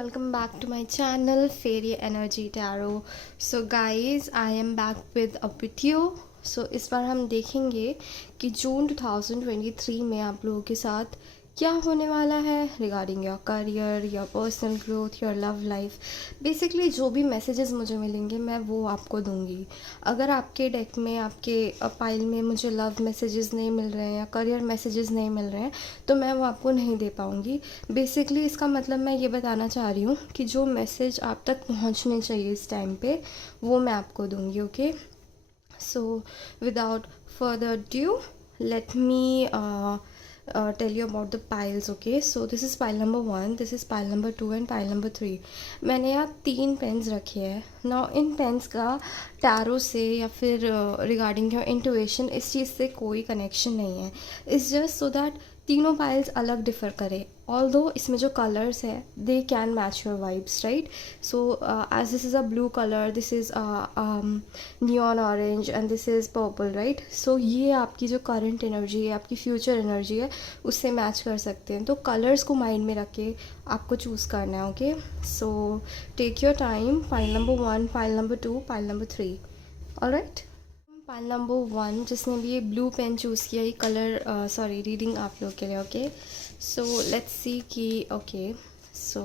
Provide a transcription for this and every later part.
welcome back to my channel Fairy Energy Tarot. So guys, I am back with a video. So इस बार हम देखेंगे कि जून 2023 में आप लोगों के साथ क्या होने वाला है regarding your career, your personal growth, your love life. Basically जो भी मैसेजेस मुझे मिलेंगे मैं वो आपको दूंगी। अगर आपके डेक में, आपके पाइल में मुझे लव मैसेजेस नहीं मिल रहे हैं या करियर मैसेजेस नहीं मिल रहे हैं तो मैं वो आपको नहीं दे पाऊँगी। बेसिकली इसका मतलब मैं ये बताना चाह रही हूँ कि जो मैसेज आप तक पहुँचने चाहिए इस टाइम पे वो मैं आपको दूंगी। Okay, so without further due let me tell you about the piles. Okay, so this is pile number 1, this is pile number 2 and pile number 3. मैंने यहाँ 3 पेन्स रखे हैं। नाउ इन पेन्स का टैरो से या फिर रिगार्डिंग योर इंट्यूशन इस चीज़ से कोई कनेक्शन नहीं है। इट्स जस्ट सो दैट तीनों पाइल्स अलग डिफ़र करें। ऑल्दो इसमें जो कलर्स है they can match your vibes, right. So as this is a blue colour, this is neon orange and this is purple, right. So ये आपकी जो current energy है, आपकी फ्यूचर एनर्जी है, उससे मैच कर सकते हैं। तो कलर्स को माइंड में रख के आपको चूज़ करना है। Okay, so take your time. Pile number 1, pile number 2, pile number 3। Alright, pile number 1 जिसने भी ये ब्लू पेन चूज़ किया, ये कलर सॉरी रीडिंग आप लोग के लिए। ओके, सो लेट्स सी कि okay, so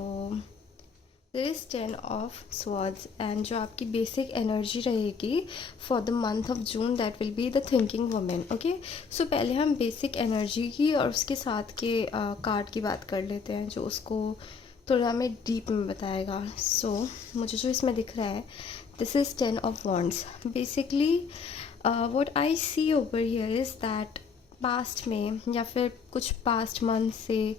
there is 10 of swords and जो आपकी बेसिक एनर्जी रहेगी for the month of June that will be the thinking women. Okay, so पहले हम बेसिक एनर्जी की और उसके साथ के कार्ड की बात कर लेते हैं जो उसको थोड़ा हमें डीप में बताएगा। सो मुझे जो इसमें दिख रहा है, this is 10 of wands. Basically what I see over here is that past में या फिर कुछ पास्ट मंथ से,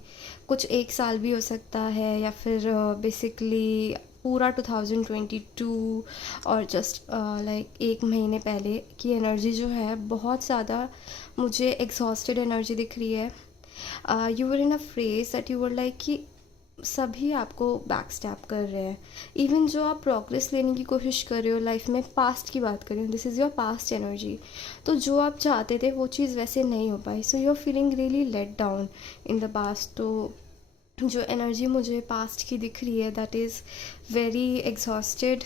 कुछ एक साल भी हो सकता है या फिर बेसिकली पूरा 2022 और जस्ट लाइक एक महीने पहले की एनर्जी जो है बहुत ज़्यादा मुझे एग्जॉस्टेड एनर्जी दिख रही है। You were in a phrase that you were like कि सभी आपको बैक स्टैप कर रहे हैं। इवन जो आप प्रोग्रेस लेने की कोशिश कर रहे हो लाइफ में, पास्ट की बात कर रही हूँ, this is your past energy. तो जो आप चाहते थे वो चीज़ वैसे नहीं हो पाई, so you are feeling really let down in the past. तो जो एनर्जी मुझे पास्ट की दिख रही है that is very exhausted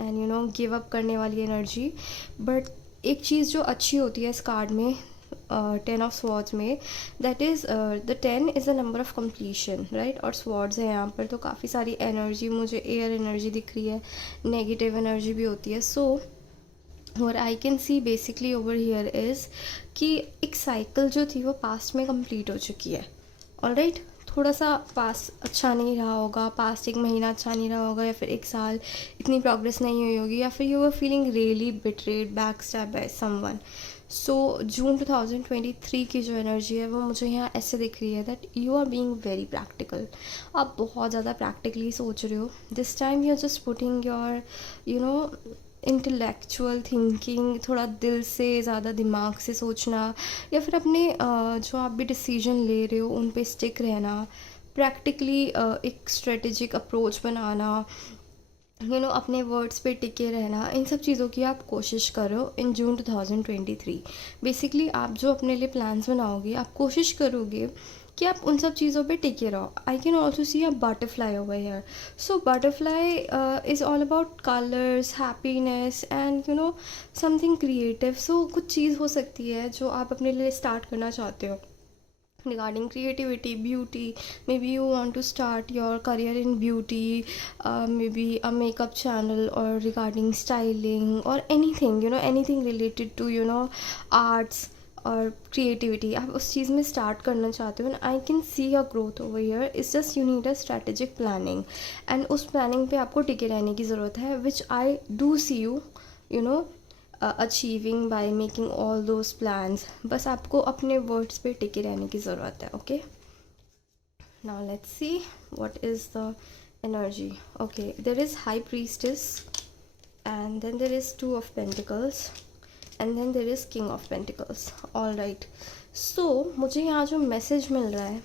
and you know give up करने वाली एनर्जी। बट एक चीज़ जो अच्छी होती है इस कार्ड में 10 ऑफ स्वॉर्ड्स में, that is the 10 is the number of completion, right. और स्वॉर्ड्स है यहाँ पर, तो काफ़ी सारी एनर्जी मुझे एयर एनर्जी दिख रही है, नेगेटिव एनर्जी भी होती है। सो और आई can see basically over here is कि एक साइकिल जो थी वो पास्ट में कंप्लीट हो चुकी है। ऑलराइट, थोड़ा सा पास्ट अच्छा नहीं रहा होगा, पास्ट एक महीना अच्छा नहीं रहा होगा या फिर एक साल इतनी प्रोग्रेस नहीं हुई होगी, या फिर you are feeling really betrayed, back stabbed by someone. So June 2023 की जो एनर्जी है वो मुझे यहाँ ऐसे दिख रही है that you are being very practical. आप बहुत ज़्यादा प्रैक्टिकली सोच रहे हो। This time you are just putting your you know intellectual thinking, थोड़ा दिल से ज़्यादा दिमाग से सोचना, या फिर अपने जो आप भी डिसीजन ले रहे हो उन पे स्टिक रहना, प्रैक्टिकली एक strategic approach banana, you know अपने वर्ड्स पे टिके रहना, इन सब चीज़ों की आप कोशिश करो इन जून 2023। बेसिकली आप जो अपने लिए प्लान्स बनाओगे आप कोशिश करोगे कि आप उन सब चीज़ों पे टिके रहो। I can also see a butterfly over here. So butterfly is all about colours, happiness and you know something creative. So कुछ चीज़ हो सकती है जो आप अपने लिए स्टार्ट करना चाहते हो regarding creativity, beauty. Maybe you want to start your career in beauty, maybe a makeup channel, or regarding styling or anything, you know, anything related to you know arts और क्रिएटिविटी आप उस चीज़ में start करना चाहते हो। And I can see a growth over here. It's just you need a strategic planning and उस planning पे आपको टिके रहने की ज़रूरत है, which I do see you know achieving by making all those plans. बस आपको अपने वर्ड्स पे टिके रहने की ज़रूरत है। Okay, now let's see what is the energy. Okay, there is high priestess and then there is 2 of pentacles and then there is king of pentacles. All right, so मुझे यहाँ जो मैसेज मिल रहा है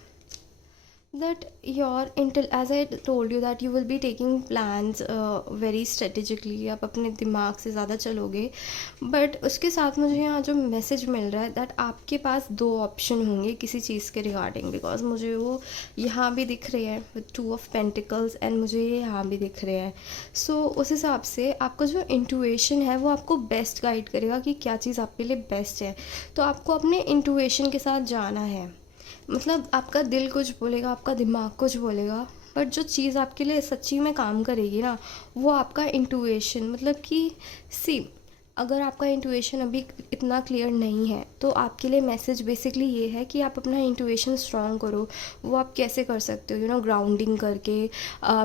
that your intel, as I told you that you will be taking plans very strategically, आप अपने दिमाग से ज़्यादा चलोगे, बट उसके साथ मुझे यहाँ जो मैसेज मिल रहा है दैट आपके पास दो ऑप्शन होंगे किसी चीज़ के रिगार्डिंग, बिकॉज मुझे वो यहाँ भी दिख रहे हैं विद 2 ऑफ पेंटिकल्स एंड मुझे ये यहाँ भी दिख रहे हैं. सो उस हिसाब से आपका जो इंटुएशन है वो आपको बेस्ट गाइड करेगा कि क्या चीज़ आपके लिए बेस्ट है. तो आपको अपने इंटुएशन के साथ जाना है. मतलब आपका दिल कुछ बोलेगा, आपका दिमाग कुछ बोलेगा, बट जो चीज़ आपके लिए सच्ची में काम करेगी ना, वो आपका इंटुएशन. मतलब कि सी, अगर आपका इंटुएशन अभी इतना क्लियर नहीं है तो आपके लिए मैसेज बेसिकली ये है कि आप अपना इंटुएशन स्ट्रॉन्ग करो. वो आप कैसे कर सकते हो, ग्राउंडिंग करके,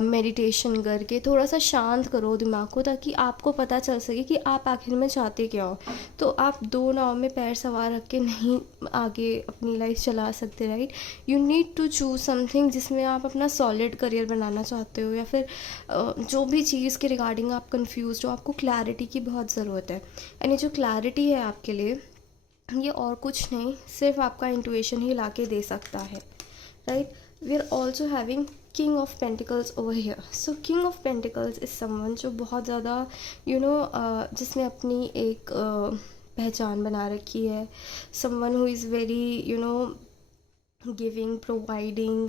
मेडिटेशन करके थोड़ा सा शांत करो दिमाग को, ताकि आपको पता चल सके कि आप आखिर में चाहते क्या हो. तो आप दो नाव में पैर सवार रख के नहीं आगे अपनी लाइफ चला सकते, right. You need to choose something जिसमें आप अपना सॉलिड करियर बनाना चाहते हो, या फिर जो भी चीज़ के रिगार्डिंग आप कंफ्यूज हो, आपको क्लैरिटी की बहुत ज़रूरत है. एंड ये जो क्लैरिटी है आपके लिए, ये और कुछ नहीं, सिर्फ आपका इंटुएशन ही ला के दे सकता है, right. We are also having king of pentacles over here. So king of pentacles is someone जो बहुत ज़्यादा जिसने अपनी एक पहचान बना रखी है. Someone who is very giving, providing.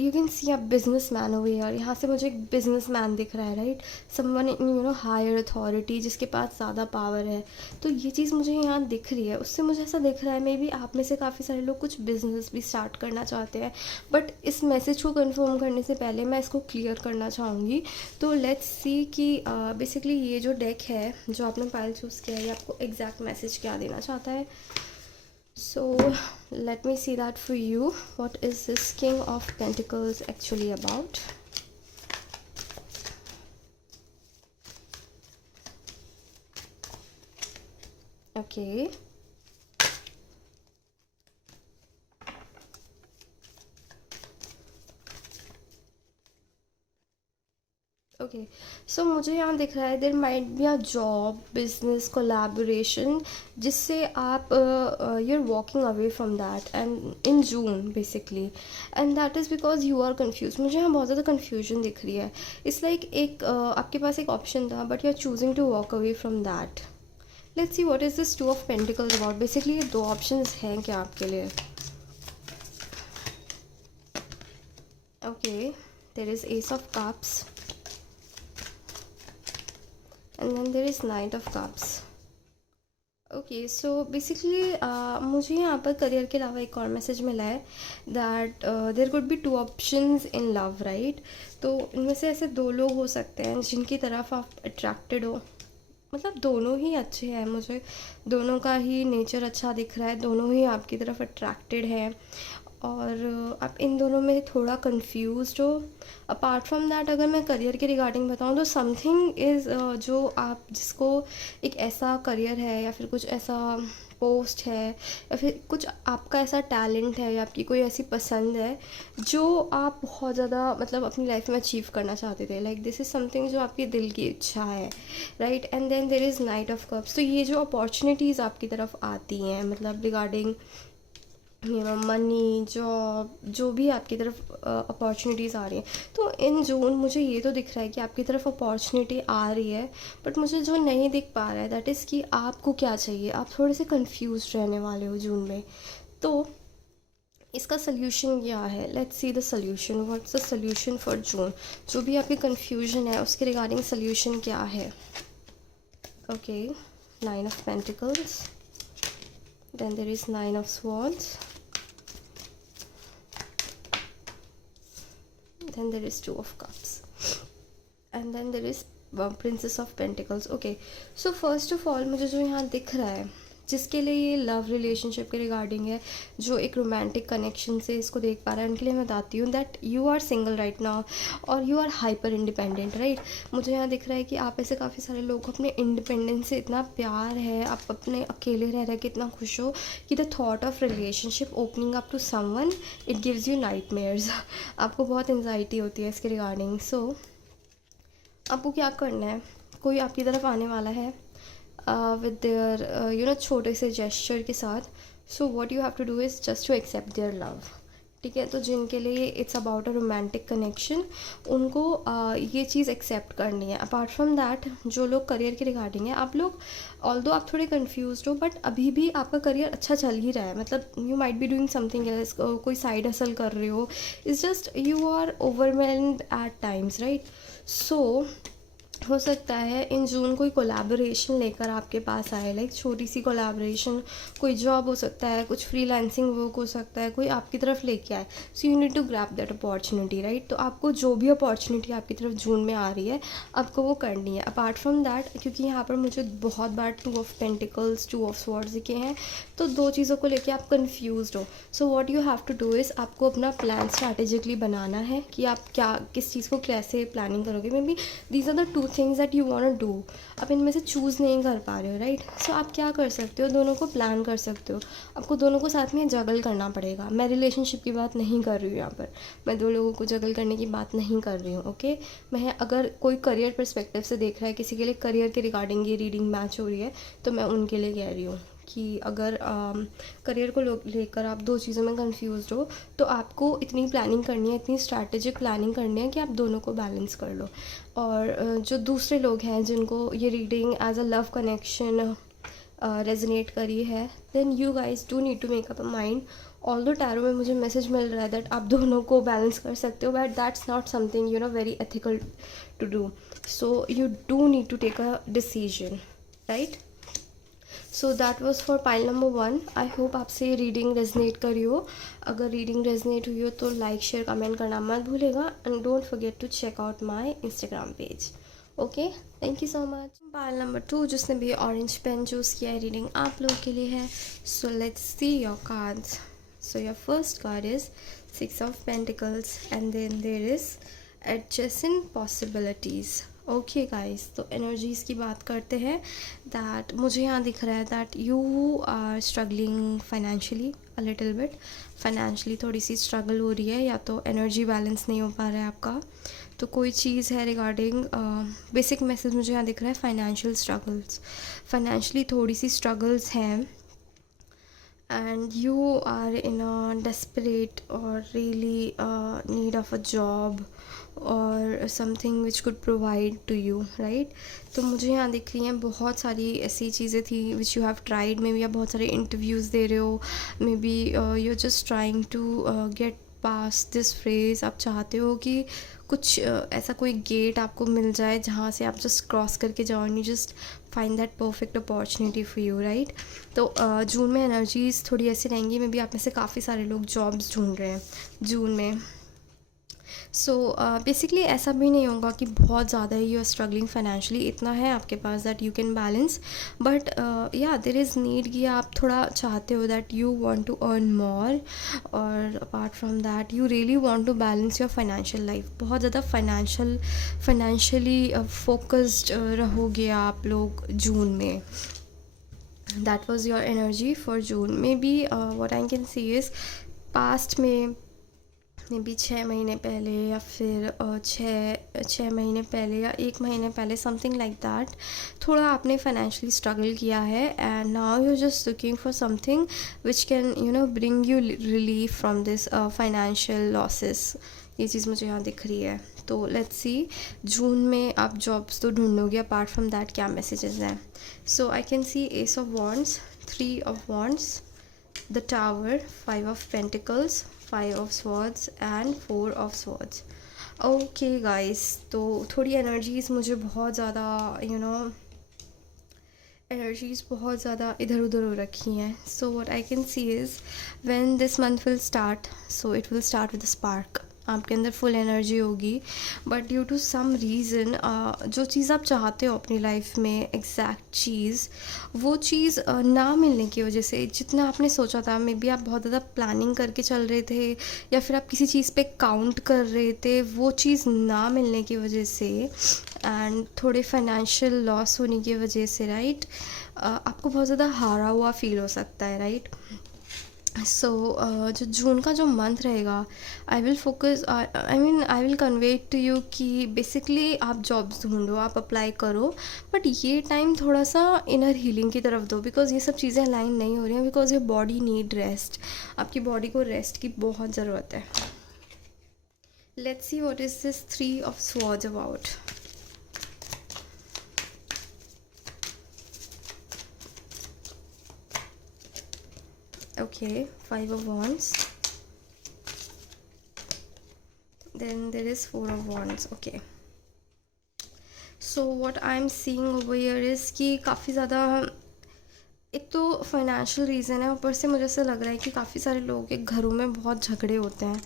You can see a business man over here. यहाँ से मुझे एक बिजनेस मैन दिख रहा है, right. Someone in higher authority, जिसके पास ज़्यादा पावर है. तो ये चीज़ मुझे यहाँ दिख रही है. उससे मुझे ऐसा दिख रहा है मे बी आप में से काफ़ी सारे लोग कुछ बिजनेस भी स्टार्ट करना चाहते हैं. बट इस मैसेज को कंफर्म करने से पहले मैं इसको क्लियर करना चाहूँगी. तो लेट्स सी कि बेसिकली ये जो डेक है, जो आपने फाइल चूज़ किया है, ये आपको एग्जैक्ट मैसेज क्या देना चाहता है. So let me see that for you. What is this King of Pentacles actually about? Okay. Okay. So मुझे यहाँ दिख रहा है there might be a job, business, collaboration, जिससे आप you are walking away from that and in June basically. And that is because you are confuse. मुझे यहाँ बहुत ज़्यादा कन्फ्यूजन दिख रही है. इट्स लाइक एक आपके पास एक ऑप्शन था but you are choosing to walk away from that. Let's see what is this 2 of pentacles about. Basically ये दो ऑप्शंस हैं क्या आपके लिए. Okay, there is ace of cups and then there is Knight of Cups. Okay. So basically मुझे यहाँ पर career के अलावा एक और मैसेज मिला है that there could be 2 options in love, right. तो इनमें से ऐसे 2 लोग हो सकते हैं जिनकी तरफ आप अट्रैक्टेड हो. मतलब दोनों ही अच्छे हैं, मुझे दोनों का ही नेचर अच्छा दिख रहा है, दोनों ही आपकी तरफ अट्रैक्टेड है, और आप इन दोनों में थोड़ा कंफ्यूज्ड हो. अपार्ट फ्रॉम दैट, अगर मैं करियर के रिगार्डिंग बताऊँ तो समथिंग इज़ जो आप जिसको एक ऐसा करियर है या फिर कुछ ऐसा पोस्ट है या फिर कुछ आपका ऐसा टैलेंट है या आपकी कोई ऐसी पसंद है जो आप बहुत ज़्यादा मतलब अपनी लाइफ में अचीव करना चाहते थे. लाइक दिस इज़ समथिंग जो आपके दिल की इच्छा है, right. And then there is knight of cups. तो ये जो अपॉर्चुनिटीज़ आपकी तरफ आती हैं, मतलब रिगार्डिंग मनी, जॉब, जो भी आपकी तरफ अपॉर्चुनिटीज़ आ रही हैं, तो इन जून मुझे ये तो दिख रहा है कि आपकी तरफ अपॉर्चुनिटी आ रही है. बट मुझे जो नहीं दिख पा रहा है दैट इज़ कि आपको क्या चाहिए. आप थोड़े से कंफ्यूज रहने वाले हो जून में. तो इसका सोल्यूशन क्या है. Let's see the solution. What's the solution for जून. जो भी आपकी कन्फ्यूजन है उसके रिगार्डिंग सोल्यूशन क्या है. Okay, 9 of pentacles, then there is 9 of swords, then there is 2 of cups, and then there is princess of pentacles. Okay, so first of all मुझे जो यहाँ दिख रहा है, जिसके लिए ये लव रिलेशनशिप के रिगार्डिंग है, जो एक रोमांटिक कनेक्शन से इसको देख पा रहा है, उनके लिए मैं बताती हूँ that you are single right now और you are hyper independent, right. मुझे यहाँ दिख रहा है कि आप ऐसे काफ़ी सारे लोग अपने इंडिपेंडेंस से इतना प्यार है, आप अपने अकेले रह रह के इतना खुश हो कि the thought of relationship opening up to someone it gives you nightmares. आपको बहुत एंजाइटी होती है इसके रिगार्डिंग. सो आपको क्या करना है, कोई आपकी तरफ आने वाला है with their छोटे से जेस्चर के साथ. सो what you have to do is just to accept their love. ठीक है। तो जिनके लिए it's about a romantic connection, उनको ये चीज़ एक्सेप्ट करनी है। अपार्ट फ्रॉम दैट, जो लोग करियर के रिगार्डिंग है, आप लोग ऑल्दो आप थोड़े कंफ्यूज हो, बट अभी भी आपका करियर अच्छा चल ही रहा है। मतलब you might be doing something else, कोई साइड हसल कर रहे हो, it's just you are overwhelmed at times, right. So हो सकता है इन जून कोई कोलैबोरेशन लेकर आपके पास आए, लाइक छोटी सी कोलैबोरेशन, कोई जॉब हो सकता है, कुछ फ्रीलांसिंग वर्क हो सकता है, कोई आपकी तरफ लेके आए। So you need to grab that opportunity, right. तो आपको जो भी अपॉर्चुनिटी आपकी तरफ जून में आ रही है, आपको वो करनी है। अपार्ट फ्रॉम दैट, क्योंकि यहाँ पर मुझे बहुत बार 2 ऑफ पेंटिकल्स, 2 ऑफ स्वॉर्ड्स दिखे हैं, तो दो चीज़ों को लेके आप कंफ्यूज हो। So what you have to do is, आपको अपना प्लान स्ट्रैटेजिकली बनाना है कि आप क्या, किस चीज़ को कैसे प्लानिंग करोगे। Maybe these are the 2 things that you want to do. आप इनमें से चूज़ नहीं कर पा रहे हो, राइट। सो आप क्या कर सकते हो, दोनों को प्लान कर सकते हो। आपको दोनों को साथ में जगल करना पड़ेगा। मैं रिलेशनशिप की बात नहीं कर रही हूँ यहाँ पर, मैं 2 लोगों को जगल करने की बात नहीं कर रही हूँ, ओके। मैं, अगर कोई करियर पर्सपेक्टिव से देख रहा है, किसी के लिए करियर के रिगार्डिंग ये रीडिंग मैच हो रही है, तो मैं उनके लिए कह रही हूँ कि अगर करियर को लेकर आप 2 चीज़ों में कंफ्यूज हो, तो आपको इतनी प्लानिंग करनी है, इतनी स्ट्रैटेजिक प्लानिंग करनी है कि आप दोनों को बैलेंस कर लो। और जो दूसरे लोग हैं जिनको ये reading as a love connection resonate करी है, then you guys do need to make up a mind. All दो टैरो में मुझे मैसेज मिल रहा है दैट आप दोनों को बैलेंस कर सकते हो, but that's not something very ethical to do. So you do need to take a decision, right. So that was for pile number 1। I hope आपसे रीडिंग रेजनेट करी हो। अगर रीडिंग रेजनेट हुई हो तो लाइक शेयर कमेंट करना मत भूलेगा, and don't forget to check out my Instagram page. Okay, thank you so much. Pile number 2, जिसने भी ऑरेंज पेन चूज़ किया है, रीडिंग आप लोग के लिए है। So let's see your cards. So your first card is 6 of pentacles, and then there is adjacent possibilities. Okay guys, तो एनर्जीज़ की बात करते हैं। दैट मुझे यहाँ दिख रहा है that you are struggling financially a little bit. Financially थोड़ी सी स्ट्रगल हो रही है, या तो एनर्जी बैलेंस नहीं हो पा रहा है आपका, तो कोई चीज़ है रिगार्डिंग बेसिक मैसेज मुझे यहाँ दिख रहा है फाइनेंशियल स्ट्रगल्स। फाइनेंशियली थोड़ी सी स्ट्रगल्स हैं, and you are in a desperate or really need of a job or something which could provide to you, right। तो मुझे यहाँ दिख रही हैं बहुत सारी ऐसी चीज़ें थी which you have tried। May be आप बहुत सारे इंटरव्यूज़ दे रहे हो, may be you're just trying to get past this phase। आप चाहते हो कि कुछ ऐसा कोई गेट आपको मिल जाए जहाँ से आप जस्ट क्रॉस करके जाओ, and you just find that perfect opportunity for you, right. तो जून में एनर्जीज़ थोड़ी ऐसी रहेंगी। मे बी आप में से काफ़ी सारे लोग जॉब्स ढूंढ रहे हैं जून में। सो बेसिकली ऐसा भी नहीं होगा कि बहुत ज़्यादा ही यू आर स्ट्रगलिंग फाइनेंशियली, इतना है आपके पास that you can balance. But या देर इज़ नीड कि आप थोड़ा चाहते हो that you want to earn more, और apart from that you really want to balance your financial life. बहुत ज़्यादा फाइनेंशियली फोकस्ड रहोगे आप लोग जून में। That was your energy for June. Maybe what I can see is past में may be 6 महीने पहले, या फिर 6 महीने पहले, या 1 महीने पहले, समथिंग लाइक दैट, थोड़ा आपने फाइनेंशियली स्ट्रगल किया है, and now you just looking for something which can bring you relief from this financial losses. ये चीज़ मुझे यहाँ दिख रही है। तो लेट्स सी जून में आप जॉब्स तो ढूंढोगे, अपार्ट फ्रॉम दैट क्या मैसेजेस हैं। So I can see ace of wands, 3 of wands, the tower, 5 of pentacles, 5 of swords and 4 of swords। Okay guys, तो थोड़ी एनर्जीज़ मुझे बहुत ज़्यादा एनर्जीज़ बहुत ज़्यादा इधर उधर हो रखी हैं। So what I can see is when this month will start, so it will start with spark. आपके अंदर फुल एनर्जी होगी, but due to some reason जो चीज़ आप चाहते हो अपनी लाइफ में, एग्जैक्ट चीज़, वो चीज़ ना मिलने की वजह से, जितना आपने सोचा था, मे बी आप बहुत ज़्यादा प्लानिंग करके चल रहे थे, या फिर आप किसी चीज़ पे काउंट कर रहे थे, वो चीज़ ना मिलने की वजह से, एंड थोड़े फाइनेंशियल लॉस होने की वजह से, राइट, आपको बहुत ज़्यादा हारा हुआ फील हो सकता है, राइट। सो जो जून का जो मंथ रहेगा, I will focus, I will convey to you कि बेसिकली आप जॉब्स ढूंढो, आप अप्लाई करो, बट ये टाइम थोड़ा सा इनर हीलिंग की तरफ दो, बिकॉज ये सब चीज़ें अलाइन नहीं हो रही हैं, because your body need rest. आपकी बॉडी को रेस्ट की बहुत ज़रूरत है। Let's see what is this 3 of swords about. Okay, 5 of Wands. Then there is 4 of Wands. Okay. So what I'm seeing over here is कि काफ़ी ज़्यादा, एक तो फाइनेंशियल रीज़न है, ऊपर से मुझे ऐसा लग रहा है कि काफ़ी सारे लोगों के घरों में बहुत झगड़े होते हैं,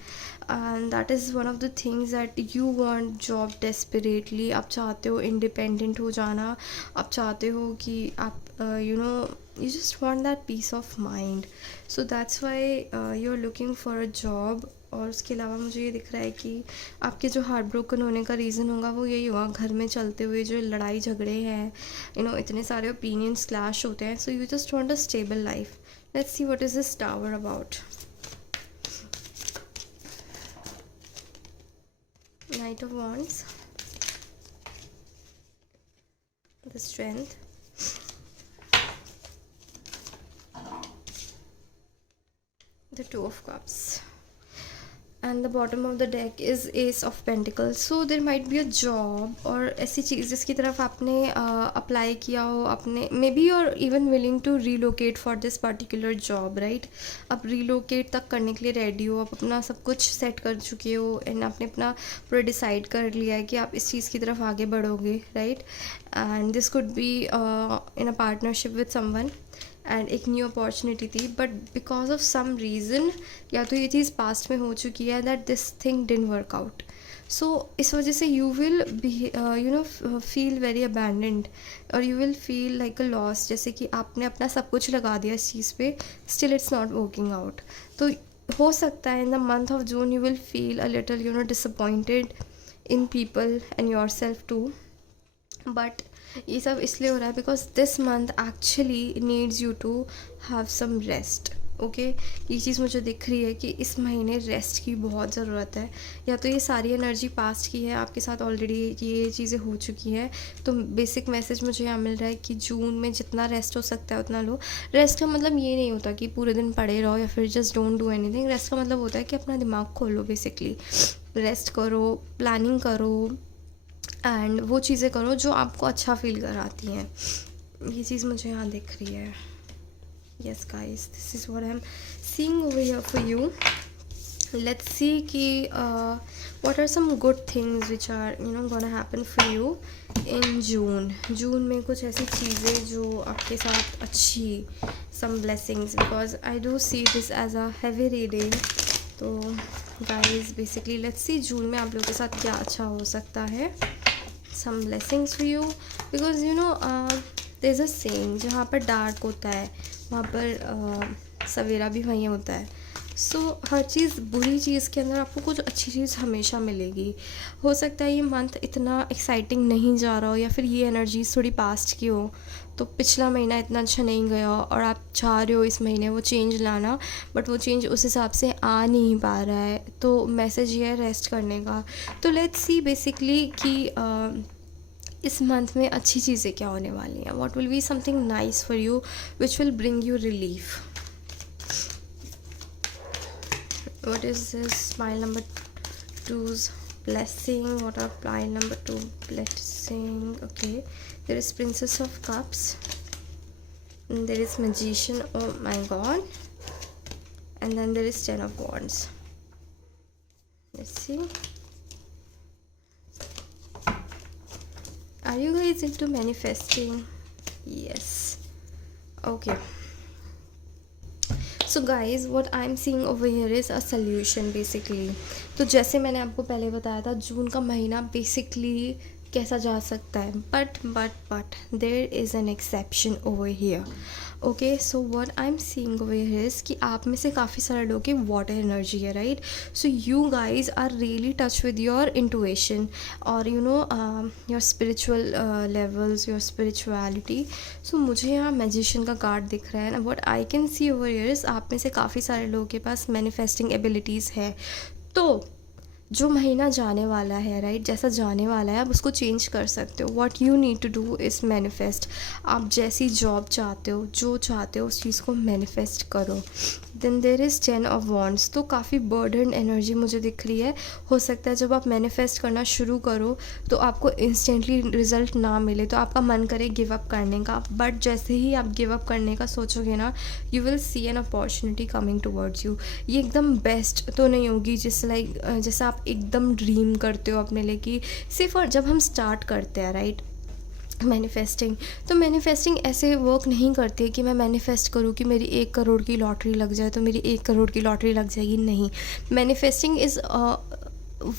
and that is one of the things that you want job desperately. आप चाहते हो इंडिपेंडेंट हो जाना, आप चाहते हो कि आप you just want that peace of mind, so that's why you're looking for a job। और उसके अलावा मुझे ये दिख रहा है कि आपके जो हार्ट ब्रोकन होने का रीज़न होगा वो यही होगा, घर में चलते हुए जो लड़ाई झगड़े हैं, इतने सारे ओपिनियंस क्लैश होते हैं, so you just want a stable life. Let's see what is this tower about. Knight of Wands, the Strength, the 2 of Cups, and the bottom of the deck is Ace of Pentacles। so there might be a job और ऐसी चीज़ जिसकी तरफ आपने apply किया हो, आपने may be you're even willing to relocate for this particular job, right? आप relocate तक करने के लिए रेडी हो, आप अपना सब कुछ सेट कर चुके हो, एंड आपने अपना पूरा डिसाइड कर लिया है कि आप इस चीज़ की तरफ आगे बढ़ोगे, right? And this could be in a partnership with someone, and एक न्यू अपॉर्चुनिटी थी, but because of some reason या तो ये चीज़ पास्ट में हो चुकी है that this thing didn't work out, so इस वजह से you will be feel very abandoned, और you will feel like a loss, जैसे कि आपने अपना सब कुछ लगा दिया इस चीज़ पे, still it's not working out. तो हो सकता है in the month of June you will feel a little disappointed in people and yourself too, बट ये सब इसलिए हो रहा है because this month actually needs you to have some rest. Okay, ये चीज़ मुझे दिख रही है कि इस महीने रेस्ट की बहुत ज़रूरत है, या तो ये सारी एनर्जी पास्ट की है, आपके साथ ऑलरेडी ये चीज़ें हो चुकी हैं, तो बेसिक मैसेज मुझे यहाँ मिल रहा है कि जून में जितना रेस्ट हो सकता है उतना लो। रेस्ट का मतलब ये नहीं होता कि पूरे दिन पड़े रहो या फिर just don't do anything. Rest का मतलब होता है कि अपना दिमाग खोलो, बेसिकली रेस्ट करो, प्लानिंग करो, एंड वो चीज़ें करो जो आपको अच्छा फील कराती हैं। ये चीज़ मुझे यहाँ दिख रही है। Yes guys, this is what I am seeing over here for you. Let's see कि what are some good things which are gonna happen for you in June. June में कुछ ऐसी चीज़ें जो आपके साथ अच्छी, some blessings, because I do see this as a heavy reading. तो guys basically let's see June में आप लोगों के साथ क्या अच्छा हो सकता है। some blessings for you, because there's a saying, जहाँ पर डार्क होता है वहाँ पर सवेरा भी वहीं होता है। सो हर चीज़, बुरी चीज़ के अंदर आपको कुछ अच्छी चीज़ हमेशा मिलेगी। हो सकता है ये मंथ इतना एक्साइटिंग नहीं जा रहा हो, या फिर ये एनर्जीज थोड़ी पास्ट की हो, तो पिछला महीना इतना अच्छा नहीं गया और आप चाह रहे हो इस महीने वो चेंज लाना, बट वो चेंज उस हिसाब से आ नहीं पा रहा है, तो मैसेज ये है रेस्ट करने का। तो लेट्स सी बेसिकली कि इस मंथ में अच्छी चीज़ें क्या होने वाली हैं। What will be something nice for you which will bring you relief. What is this pile number 2's blessing? What are pile number 2 blessing? Okay, there is Princess of Cups, and there is Magician, oh my god, and then there is 10 of Wands. Let's see, are you guys into manifesting? Yes. Okay, so guys what I am seeing over here is a solution basically. तो जैसे मैंने आपको पहले बताया था, जून का महीना basically कैसा जा सकता है, but there is an exception over here. Okay, so what I am seeing over here is कि आप में से काफ़ी सारे लोगों की वाटर एनर्जी है, right? So you guys are really touch with your intuition और you know your spiritual levels, your spirituality. So मुझे यहाँ मैजिशियन का कार्ड दिख रहा है. And what I can see over here is आप में से काफ़ी सारे लोगों के पास मैनिफेस्टिंग एबिलिटीज़ है. तो जो महीना जाने वाला है, राइट, जैसा जाने वाला है आप उसको चेंज कर सकते हो. What you need to do is manifest. आप जैसी जॉब चाहते हो, जो चाहते हो उस चीज़ को मैनिफेस्ट करो. Then there is 10 of wands. तो काफ़ी बर्डन एनर्जी मुझे दिख रही है. हो सकता है जब आप मैनिफेस्ट करना शुरू करो तो आपको इंस्टेंटली रिजल्ट ना मिले, तो आपका मन करे गिव अप करने का. बट जैसे ही आप गिव अप करने का सोचोगे ना, you will see an opportunity coming towards you. ये एकदम बेस्ट तो नहीं होगी जिस जैसा आप एकदम ड्रीम करते हो अपने लिए कि सिर्फ. और जब हम स्टार्ट करते हैं, राइट, मैनिफेस्टिंग, तो मैनिफेस्टिंग ऐसे वर्क नहीं करती है कि मैं मैनिफेस्ट करूँ कि मेरी 1 करोड़ की लॉटरी लग जाए तो मेरी 1 करोड़ की लॉटरी लग जाएगी. नहीं, मैनिफेस्टिंग इज़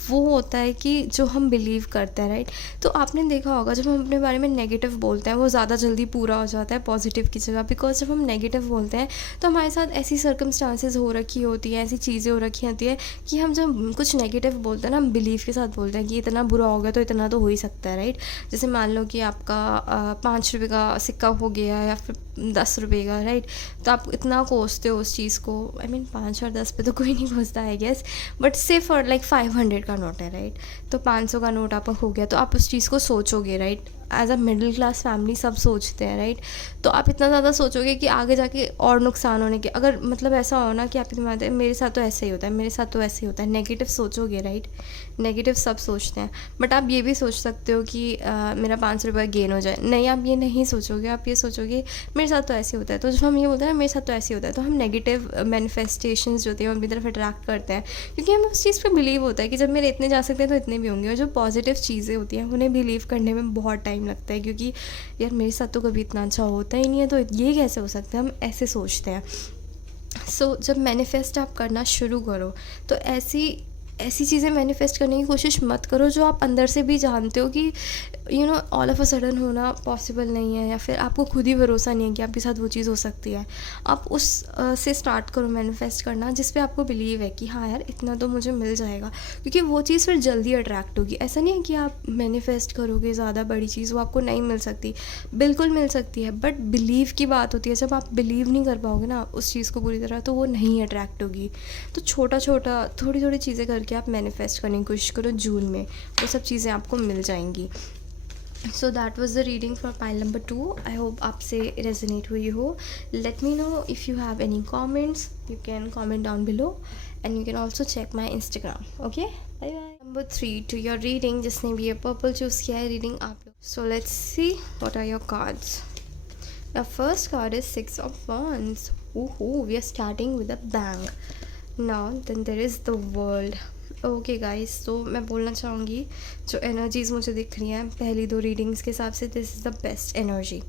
वो होता है कि जो हम बिलीव करते हैं, राइट. तो आपने देखा होगा जब हम अपने बारे में नेगेटिव बोलते हैं वो ज़्यादा जल्दी पूरा हो जाता है पॉजिटिव की जगह. बिकॉज जब हम नेगेटिव बोलते हैं तो हमारे साथ ऐसी सर्कमस्टांसेस हो रखी होती हैं, ऐसी चीज़ें हो रखी होती है कि हम जब कुछ नेगेटिव बोलते हैं ना, हम बिलीव के साथ बोलते हैं कि इतना बुरा हो गया तो इतना तो हो ही सकता है, राइट. जैसे मान लो कि आपका 5 रुपये का सिक्का हो गया या फिर 10 रुपये का, राइट. तो आप इतना कोसते हो उस चीज़ को. आई मीन 5 और 10 पे तो कोई नहीं कोसता है गेस, बट से फॉर लाइक 500 का नोट है, राइट. तो 500 का नोट आपका हो गया तो आप उस चीज़ को सोचोगे, right. As a middle class family सब सोचते हैं, राइट. तो आप इतना ज़्यादा सोचोगे कि आगे जाके और नुकसान होने के, अगर मतलब ऐसा हो ना कि आपके दिमाग में मेरे साथ तो ऐसे ही होता है, मेरे साथ तो ऐसे ही होता है, नेगेटिव सोचोगे, राइट. नेगेटिव सब सोचते हैं. बट आप ये भी सोच सकते हो कि मेरा 500 रुपये गेन हो जाए. नहीं, आप ये नहीं सोचोगे. आप ये सोचोगे मेरे साथ तो ऐसे होता है. तो जब हम ये बोलते हैं ना मेरे साथ तो ऐसे होता है, तो हम नेगेटिव मैनिफेस्टेशंस जो होती हैं हम अपनी तरफ अट्रैक्ट करते हैं, क्योंकि हमें उस चीज़ पे बिलीव होता है कि जब मेरे इतने जा सकते हैं तो इतने भी होंगे. और जो पॉजिटिव चीज़ें होती हैं उन्हें बिलीव करने में बहुत टाइम लगता है, क्योंकि यार मेरे साथ तो कभी इतना अच्छा होता ही नहीं है तो ये कैसे हो सकता है, हम ऐसे सोचते हैं. सो जब मैनिफेस्ट आप करना शुरू करो तो ऐसी चीज़ें मैनिफेस्ट करने की कोशिश मत करो जो आप अंदर से भी जानते हो कि you know all of a sudden होना पॉसिबल नहीं है, या फिर आपको खुद ही भरोसा नहीं है कि आपके साथ वो चीज़ हो सकती है. आप उस से स्टार्ट करो मैनिफेस्ट करना जिस पे आपको बिलीव है कि हाँ यार इतना तो मुझे मिल जाएगा, क्योंकि वो चीज़ फिर जल्दी अट्रैक्ट होगी. ऐसा नहीं है कि आप मैनिफेस्ट करोगे ज़्यादा बड़ी चीज़ वो आपको नहीं मिल सकती, बिल्कुल मिल सकती है. बट बिलीव की बात होती है, जब आप बिलीव नहीं कर पाओगे ना उस चीज़ को पूरी तरह तो वो नहीं अट्रैक्ट होगी. तो छोटा छोटा थोड़ी थोड़ी चीज़ें करके आप मैनिफेस्ट करने की कोशिश करो. जून में वो सब चीज़ें आपको मिल जाएंगी. So that was the reading for pile number 2. I hope आपसे resonate हुई हो. Let me know if you have any comments. You can comment down below and you can also check my Instagram. Okay? Bye bye. Number 3 to your reading. जिसने भी ये purple choose किया है reading आप लोग. So let's see what are your cards. The first card is 6 of Wands. Woohoo! We are starting with a bang. Now then there is the World. Okay guys, तो मैं बोलना चाहूँगी जो energies मुझे दिख रही हैं पहली 2 रीडिंग्स के हिसाब से this is the best energy.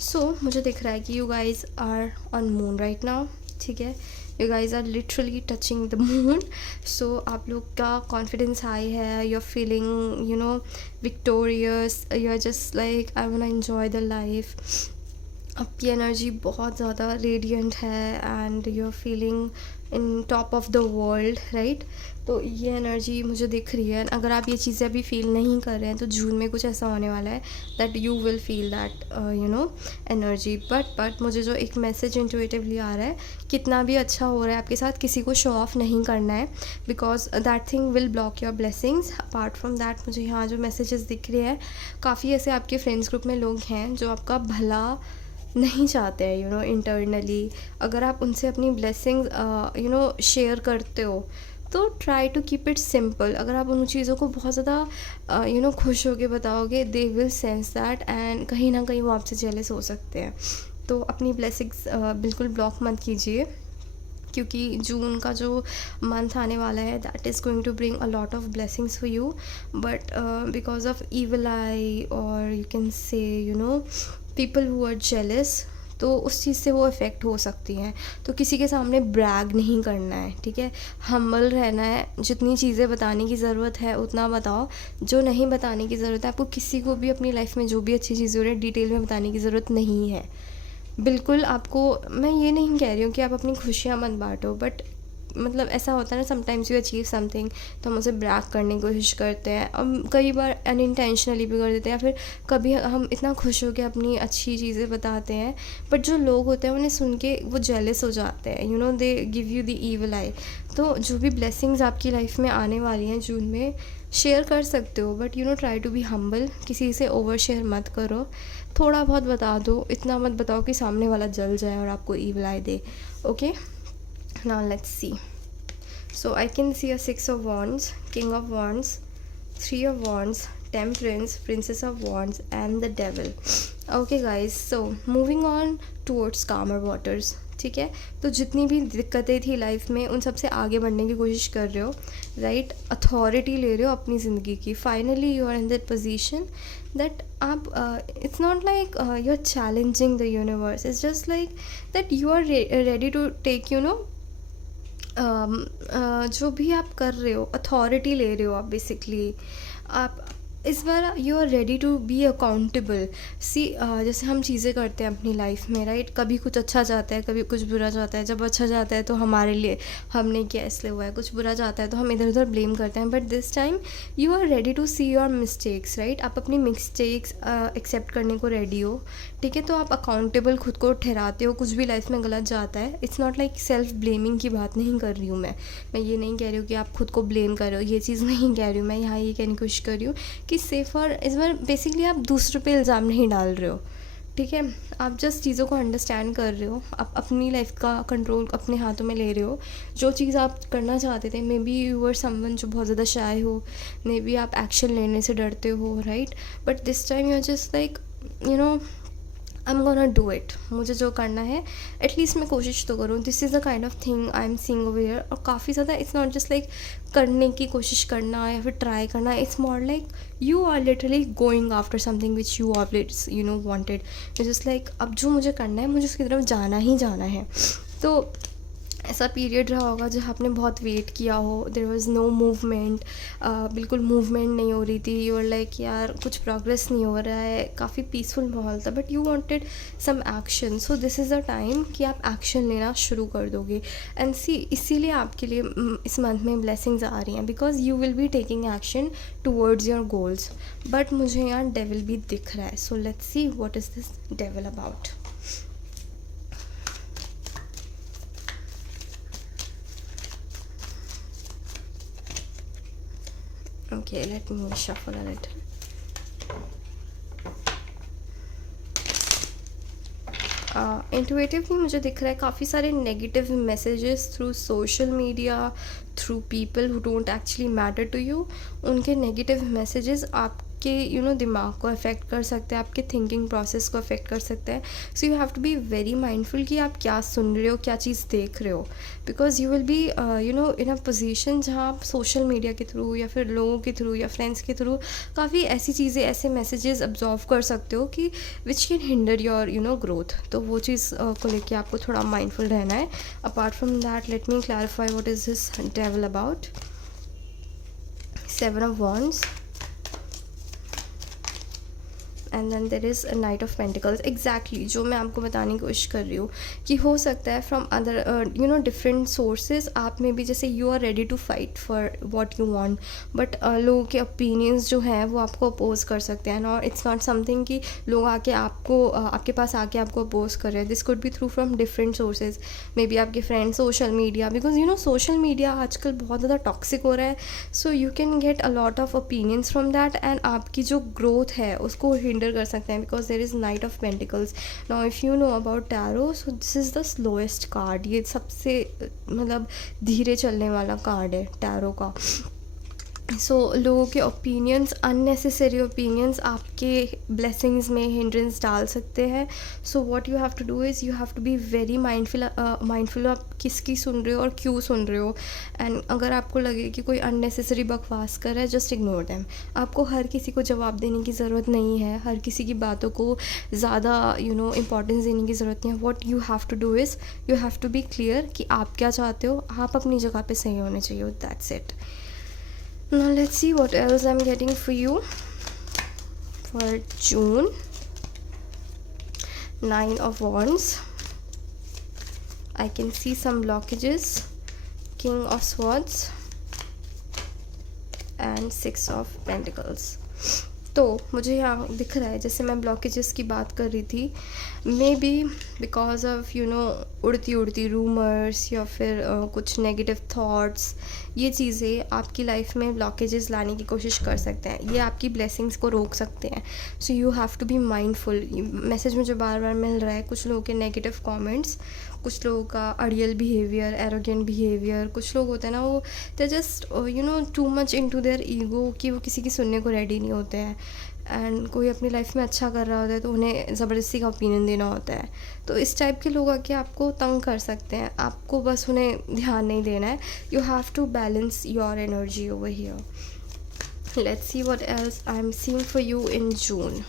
So मुझे दिख रहा है कि you guys are on moon right now. ठीक है, you guys are literally touching the moon. So आप लोग का कॉन्फिडेंस हाई है, you are feeling you know victorious, you are just like I want to enjoy the life. आपकी energy बहुत ज़्यादा radiant है and you are feeling in top of the world, right. तो ये एनर्जी मुझे दिख रही है. अगर आप ये चीज़ें अभी फील नहीं कर रहे हैं तो जून में कुछ ऐसा होने वाला है that you will feel that you know energy. But मुझे जो एक मैसेज इंट्यूटिवली आ रहा है, कितना भी अच्छा हो रहा है आपके साथ किसी को शो ऑफ नहीं करना है, because that thing will block your blessings. Apart from that मुझे यहाँ जो मैसेजेस दिख रहे हैं, काफ़ी ऐसे आपके फ्रेंड्स ग्रुप में लोग हैं जो आपका भला नहीं चाहते हैं, यू नो इंटरनली. अगर आप उनसे अपनी ब्लेसिंग्स यू नो शेयर करते हो तो try to keep it simple. अगर आप उन चीज़ों को बहुत ज़्यादा यू नो खुश होकर बताओगे, they will sense that and कहीं ना कहीं वो आपसे जेलस हो सकते हैं. तो अपनी ब्लेसिंग्स बिल्कुल ब्लॉक मत कीजिए, क्योंकि जून का जो मंथ आने वाला है that is going to bring a lot of blessings for you. But because of evil eye और you can say you know people who are jealous, तो उस चीज़ से वो इफ़ेक्ट हो सकती हैं. तो किसी के सामने ब्रैग नहीं करना है, ठीक है. हम्बल रहना है. जितनी चीज़ें बताने की ज़रूरत है उतना बताओ. जो नहीं बताने की ज़रूरत है, आपको किसी को भी अपनी लाइफ में जो भी अच्छी चीज़ें हो रही है डिटेल में बताने की ज़रूरत नहीं है. बिल्कुल आपको, मैं ये नहीं कह रही हूँ कि आप अपनी खुशियाँ मत बाँटो, बट मतलब ऐसा होता है ना, समटाइम्स यू अचीव समथिंग तो हम उसे ब्रैग करने की कोशिश करते हैं, अब कई बार अनइंटेंशनली भी कर देते हैं, या फिर कभी हम इतना खुश हो के अपनी अच्छी चीज़ें बताते हैं, बट जो लोग होते हैं उन्हें सुन के वो जेलस हो जाते हैं, they give you the evil आई। तो जो भी ब्लेसिंग्स आपकी लाइफ में आने वाली हैं जून में, शेयर कर सकते हो, but try to be humble, किसी से ओवर शेयर मत करो, थोड़ा बहुत बता दो, इतना मत बताओ कि सामने वाला जल जाए और आपको evil I they. Okay, now let's see. So I can see a 6 of wands, king of wands, 3 of wands, temperance, princess of wands and the devil. Okay guys, so moving on towards calmer waters. ठीक है, तो जितनी भी दिक्कतें थी life में उन सब से आगे बढ़ने की कोशिश कर रहे हो, राइट, अथॉरिटी ले रहे हो अपनी ज़िंदगी की, finally you are in that position that आप, it's not like you are challenging the universe, it's just like that you are ready to take जो भी आप कर रहे हो, अथॉरिटी ले रहे हो आप, बेसिकली आप इस बार you are ready to be accountable. See, जैसे हम चीज़ें करते हैं अपनी लाइफ में, राइट, कभी कुछ अच्छा जाता है, कभी कुछ बुरा जाता है, जब अच्छा जाता है तो हमारे लिए हमने किया इसलिए हुआ है, कुछ बुरा जाता है तो हम इधर उधर ब्लेम करते हैं, but this time you are ready to see your mistakes, right, आप अपनी मिस्टेक्स एक्सेप्ट करने को रेडी हो, ठीक है, तो आप अकाउंटेबल खुद को ठहराते हो, कुछ भी लाइफ में गलत जाता है, it's not like self blaming की बात नहीं कर रही हूँ मैं ये नहीं कह रही हूँ कि आप खुद को ब्लेम कर रहे हो, ये चीज़ नहीं कह रही हूँ मैं, यहाँ ये कहने की कोशिश कर रही हूँ कि सेफ, और इस बार बेसिकली आप दूसरों पे इल्ज़ाम नहीं डाल रहे हो, ठीक है, आप जस्ट चीज़ों को अंडरस्टैंड कर रहे हो, आप अपनी लाइफ का कंट्रोल अपने हाथों में ले रहे हो, जो चीज़ आप करना चाहते थे, maybe you are someone जो बहुत ज़्यादा शाय हो, मे बी आप एक्शन लेने से डरते हो, right, but this time you are just like I am gonna do it, मुझे जो करना है एटलीस्ट मैं कोशिश तो करूँ, this is the kind of thing I am seeing over here, और काफ़ी ज़्यादा इट्स नॉट जस्ट लाइक करने की कोशिश करना या फिर ट्राई करना, it's more like you are literally going after something which you always wanted, just like अब जो मुझे करना है, मुझे उसकी तरफ जाना ही जाना है। तो ऐसा पीरियड रहा होगा जहाँ आपने बहुत वेट किया हो, देयर वाज नो मूवमेंट, बिल्कुल मूवमेंट नहीं हो रही थी, यू आर लाइक यार कुछ प्रोग्रेस नहीं हो रहा है, काफ़ी पीसफुल माहौल था, but you wanted some action, so this is the time कि आप एक्शन लेना शुरू कर दोगे, एंड सी इसीलिए आपके लिए इस मंथ में ब्लेसिंग्स आ रही हैं, because you will be taking action towards your goals, but मुझे यहाँ डेविल भी दिख रहा है, so let's see what is this devil about. Okay, let me shuffle a little. Intuitively मुझे दिख रहा है काफ़ी सारे negative messages through social media, through people who don't actually matter to you, उनके नेगेटिव मैसेजेस आपके दिमाग को अफेक्ट कर सकते हैं, आपके थिंकिंग प्रोसेस को अफेक्ट कर सकते हैं, so you have to be very mindful कि आप क्या सुन रहे हो, क्या चीज़ देख रहे हो, because you will B in a position जहाँ आप सोशल मीडिया के थ्रू या फिर लोगों के थ्रू या फ्रेंड्स के थ्रू काफ़ी ऐसी चीज़ें, ऐसे मैसेजेस ऑब्जॉर्व कर सकते हो कि which can hinder your growth, तो वो चीज़ को लेके आपको थोड़ा माइंडफुल रहना है। Apart from that let me clarify what is this devil about. 7 of wands and then there is a knight of pentacles, exactly जो मैं आपको बताने की कोशिश कर रही हूँ कि हो सकता है फ्रॉम अदर डिफरेंट सोर्सेज आप में भी, जैसे you are ready to fight for what you want, but लोगों के ओपिनियंस जो हैं वो आपको अपोज कर सकते हैं, और इट्स नॉट समथिंग कि लोग आके आपको आपके पास आके आपको अपोज कर रहे हैं, this could be through from different sources, maybe आपके friends, social media, because social media आजकल बहुत ज़्यादा टॉक्सिक हो रहा है, so you can get a lot of opinions from that, and आपकी जो ग्रोथ है उसको कर सकते हैं, because there is knight of pentacles. Now if you know about tarot, so this is the slowest card, ये सबसे मतलब धीरे चलने वाला कार्ड है टैरो का। सो लोगों के ओपिनियंस, अननेसेसरी ओपिनियंस आपके ब्लेसिंग्स में हिंड्रेंस डाल सकते हैं, so what you have to do is you have to be very mindful आप किसकी सुन रहे हो और क्यों सुन रहे हो, एंड अगर आपको लगे कि कोई अननेसेसरी बकवास कर रहा है, जस्ट इग्नोर देम। आपको हर किसी को जवाब देने की ज़रूरत नहीं है, हर किसी की बातों को ज़्यादा इंपॉर्टेंस देने की ज़रूरत नहीं है। What you have to do is you have to be clear कि आप क्या चाहते हो, आप अपनी जगह पे सही होने चाहिए, that's it. Now let's see what else I'm getting for you for June. 9 of Wands. I can see some blockages. King of Swords and 6 of Pentacles. तो मुझे यहाँ दिख रहा है, जैसे मैं ब्लॉकेजेस की बात कर रही थी, मे बी बिकॉज ऑफ उड़ती उड़ती रूमर्स या फिर कुछ नेगेटिव थॉट्स, ये चीज़ें आपकी लाइफ में ब्लॉकेजेस लाने की कोशिश कर सकते हैं, ये आपकी ब्लेसिंग्स को रोक सकते हैं. So you have to be mindful. Message मुझे बार बार मिल रहा है कुछ लोगों के नेगेटिव कमेंट्स, कुछ लोगों का अड़ियल बिहेवियर, एरोगेंट बिहेवियर. कुछ लोग होते हैं ना, वो they just too much into their ego, कि वो किसी की सुनने को रेडी नहीं होते हैं. एंड कोई अपनी लाइफ में अच्छा कर रहा होता है तो उन्हें ज़बरदस्ती का ओपिनियन देना होता है. तो इस टाइप के लोग आके आपको तंग कर सकते हैं. आपको बस उन्हें ध्यान नहीं देना है. You have to balance your energy over here. Let's see what else I am seeing for you in June.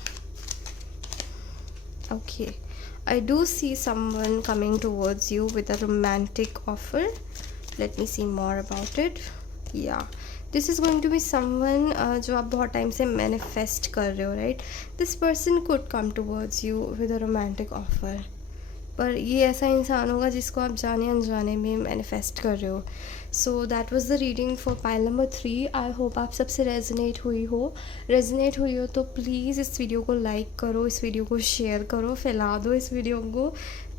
Okay, I do see someone coming towards you with a romantic offer. Let me see more about it. Yeah, this is going to be someone जो आप बहुत time से manifest कर रहे हो, right? This person could come towards you with a romantic offer. पर ये ऐसा इंसान होगा जिसको आप जाने अनजाने में मैनिफेस्ट कर रहे हो. So that was the reading for pile number 3. I hope आप सबसे रेजोनेट हुई हो तो प्लीज़ इस वीडियो को लाइक करो, इस वीडियो को शेयर करो, फैला दो इस वीडियो को.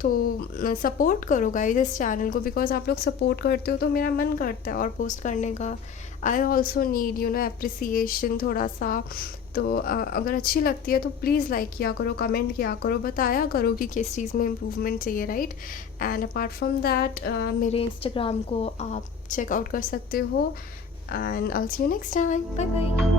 तो सपोर्ट करो गाइस इस चैनल को, बिकॉज आप लोग सपोर्ट करते हो तो मेरा मन करता है और पोस्ट करने का. आई ऑल्सो नीड अप्रिसिएशन थोड़ा सा. तो अगर अच्छी लगती है तो प्लीज़ लाइक किया करो, कमेंट किया करो, बताया करो कि किस चीज़ में इम्प्रूवमेंट चाहिए, right. And apart from that मेरे इंस्टाग्राम को आप चेकआउट कर सकते हो. And I will see you next time. Bye bye.